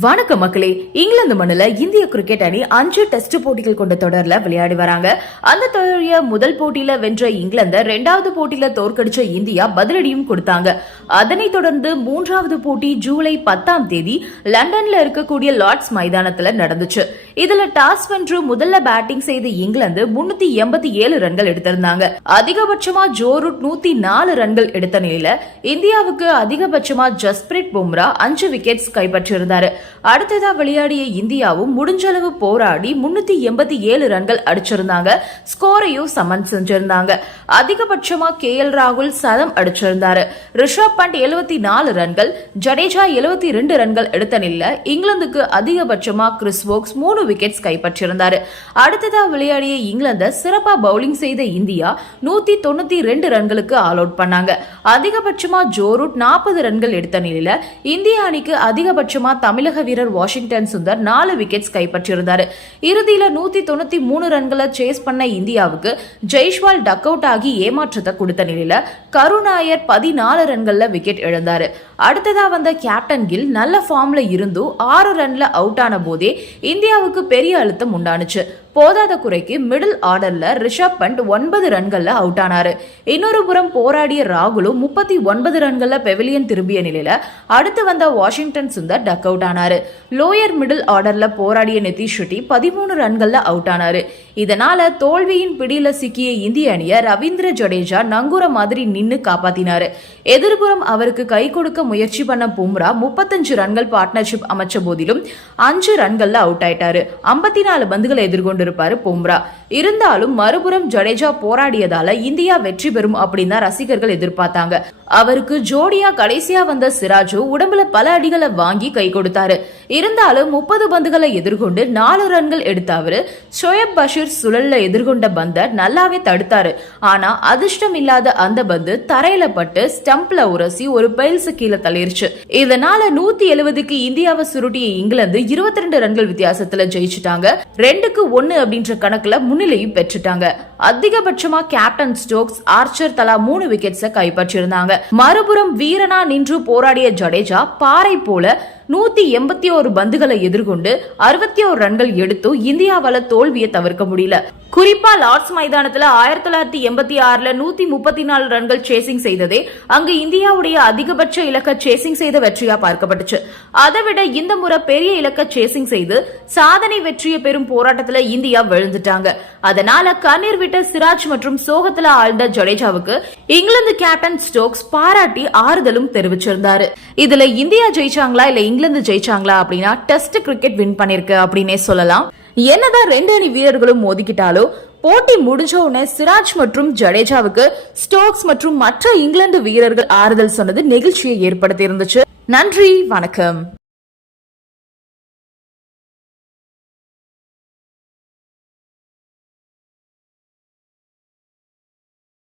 வணக்கம் மக்களே. இங்கிலாந்து மண்ணில் இந்திய கிரிக்கெட் அணி அஞ்சு டெஸ்ட் போட்டிகள் கொண்ட தொடர்ல விளையாடி வராங்க. அந்த தொடரிய முதல் போட்டியில வென்ற இங்கிலாந்து ரெண்டாவது போட்டியில தோற்கடிச்ச இந்தியா பதிலடியும் கொடுத்தாங்க. அதனைத் தொடர்ந்து மூன்றாவது போட்டி ஜூலை பத்தாம் தேதி லண்டன்ல இருக்கக்கூடிய லார்ட்ஸ் மைதானத்துல நடந்துச்சு. இதுல டாஸ் வென்று முதல்ல பேட்டிங் செய்த இங்கிலாந்து முன்னூத்தி எண்பத்தி ஏழு ரன்கள் எடுத்திருந்தாங்க. அதிகபட்சமா ஜோரூட் நூத்தி நாலு ரன்கள் எடுத்த நிலையில இந்தியாவுக்கு அதிகபட்சமா ஜஸ்பிரிட் பும்ரா அஞ்சு விக்கெட்ஸ் கைப்பற்றியிருந்தாரு அடுத்ததா விளையாடிய இந்தியாவும் முடிஞ்சளவு போராடி முன்னூத்தி எண்பத்தி ஏழு ரன்கள் அடிச்சிருந்தாங்க. ஸ்கோரையும் சமன் செஞ்சிருந்தாங்க. அதிகபட்சமா கே எல் ராகுல் சதம் அடிச்சிருந்தாரு. ரிஷப் பண்ட் எழுபத்தி நாலு ரன்கள் ஜடேஜா எழுபத்தி ரெண்டு ரன்கள் எடுத்த நிலையில இங்கிலாந்துக்கு அதிகபட்சமா கிறிஸ் வோக்ஸ் மூணு விக்கெட்ஸ் கைப்பற்றியிருந்தாரு அடுத்ததா விளையாடிய இங்கிலாந்து சிறப்பா பவுலிங் செய்த இந்தியா நூத்தி தொண்ணூத்தி ரெண்டு ரன்களுக்கு ஆல் அவுட் பண்ணாங்க. அதிகபட்சமா ஜோரூட் நாற்பது ரன்கள் எடுத்த நிலையில இந்திய அணிக்கு அதிகபட்சமா தமிழக வீரர் வாஷிங்டன் சுந்தர் நாலு விக்கெட்ஸ் கைப்பற்றியிருந்தார். இறுதியில நூத்தி தொண்ணூத்தி மூணு ரன்களை சேஸ் பண்ண இந்தியாவுக்கு ஜெய்ஷ்வால் டக் அவுட் ஆகி ஏமாற்றத்தை கொடுத்த நிலையில கருணாயர் பதினாலு ரன்களில் விக்கெட் இழந்தாரு. அடுத்ததாக வந்த கேப்டன் கில் நல்ல ஃபார்ம்ல இருந்தும் ஆறு ரன்ல அவுட் ஆன போதே இந்தியாவுக்கு பெரிய அழுத்தம் உண்டானுச்சு. போதாத குறைக்கு மிடில் ஆர்டர்ல ரிஷப் பண்ட் ஒன்பது ரன்கள்ல அவுட் ஆனாரு. இன்னொரு புறம் போராடிய ராகுலும் முப்பத்தி ஒன்பது ரன்கள்ல பெவிலியன் திரும்பிய நிலையில அடுத்து வந்த வாஷிங்டன் சுந்தர் டக் அவுட் ஆனாரு. லோயர் மிடில் ஆர்டர்ல போராடிய நிதிஷ் ஷெட்டி பதிமூணு ரன்கள்ல அவுட் ஆனாரு. இதனால தோல்வியின் பிடியில சிக்கிய இந்திய அணிய ரவீந்திர ஜடேஜா நங்கூர மாதிரி நின்னு காப்பாத்தினாரு. எதிர்புறம் அவருக்கு கை கொடுக்க முயற்சி பண்ண பும்ரா முப்பத்தஞ்சு ரன்கள் பார்ட்னர்ஷிப் அமைச்ச போதிலும் அஞ்சு ரன்கள்ல அவுட் ஆயிட்டாரு. ஐம்பத்தி நாலு பந்துகளை எதிர்கொண்டிருப்பாரு பும்ரா. இருந்தாலும் மறுபுறம் ஜடேஜா போராடியதால இந்தியா வெற்றி பெறும் அப்படின்னு தான் ரசிகர்கள் எதிர்பார்த்தாங்க. அவருக்கு ஜோடியா கடைசியா வந்த சிராஜு உடம்புல பல அடிகளை வாங்கி கை கொடுத்தாரு. இருந்தாலும் முப்பது பந்துகளை எதிர்கொண்டு நாலு ரன்கள் எடுத்த அவரு ஷோயப் பஷீர் சுழல்ல எதிர்கொண்ட பந்த நல்லாவே தடுத்தாரு. ஆனா அதிர்ஷ்டம் இல்லாத அந்த பந்து தரையில பட்டு ஸ்டம்ப்ல உரசி ஒரு பைல்ஸ் கீழே தள்ளிருச்சு. இதனால நூத்தி எழுபதுக்கு இந்தியாவை சுருட்டிய இங்கிலாந்து இருபத்தி ரெண்டு ரன்கள் வித்தியாசத்துல ஜெயிச்சுட்டாங்க. ரெண்டுக்கு ஒன்னு அப்படின்ற கணக்குல முன்னிலையும் பெற்றுட்டாங்க. அதிகபட்சமா கேப்டன் ஸ்டோக்ஸ் ஆர்ச்சர் தலா மூணு விக்கெட்ஸை கைப்பற்றியிருந்தாங்க. மறுபுறம் வீரனா நின்று போராடிய ஜடேஜா பாறை போல நூத்தி எண்பத்தி ஒரு பந்துகளை எதிர்கொண்டு அறுபத்தி ஒரு ரன்கள் எடுத்து இந்தியாவால தோல்வியை தவிர்க்க முடியல. குறிப்பா லார்ட்ஸ் மைதானத்துல ஆயிரத்தி தொள்ளாயிரத்தி எண்பத்தி ஆறுல நூத்தி முப்பத்தி நாலு ரன்கள் சேசிங் செய்ததே அங்கு இந்தியாவுடைய அதிகபட்ச இலக்க சேசிங் செய்த வெற்றியா பார்க்கப்பட்டுச்சு. அதை விட இந்த முறை பெரிய இலக்க சேசிங் செய்து சாதனை வெற்றியை பெறும் போராட்டத்துல இந்தியா விழுந்துட்டாங்க. அதனால கண்ணீர் விட்ட சிராஜ் மற்றும் சோகத்துல ஆழ்ந்த ஜடேஜாவுக்கு இங்கிலாந்து கேப்டன் ஸ்டோக்ஸ் பாராட்டி ஆறுதலும் தெரிவிச்சிருந்தாரு. இதுல இந்தியா ஜெயிச்சாங்களா இல்ல இங்கிலாந்து ஜெயிச்சாங்களா அப்படின்னா டெஸ்ட் கிரிக்கெட் வின் பண்ணிருக்கு அப்படின்னே சொல்லலாம். என்னதான் ரெண்டு அணி வீரர்களும் மோதிக்கிட்டாலும் போட்டி முடிஞ்ச உடனே சிராஜ் மற்றும் ஜடேஜாவுக்கு ஸ்டோக்ஸ் மற்றும் மற்ற இங்கிலாந்து வீரர்கள் ஆறுதல் சொன்னது நெகிழ்ச்சியை ஏற்படுத்தி இருந்துச்சு நன்றி வணக்கம்.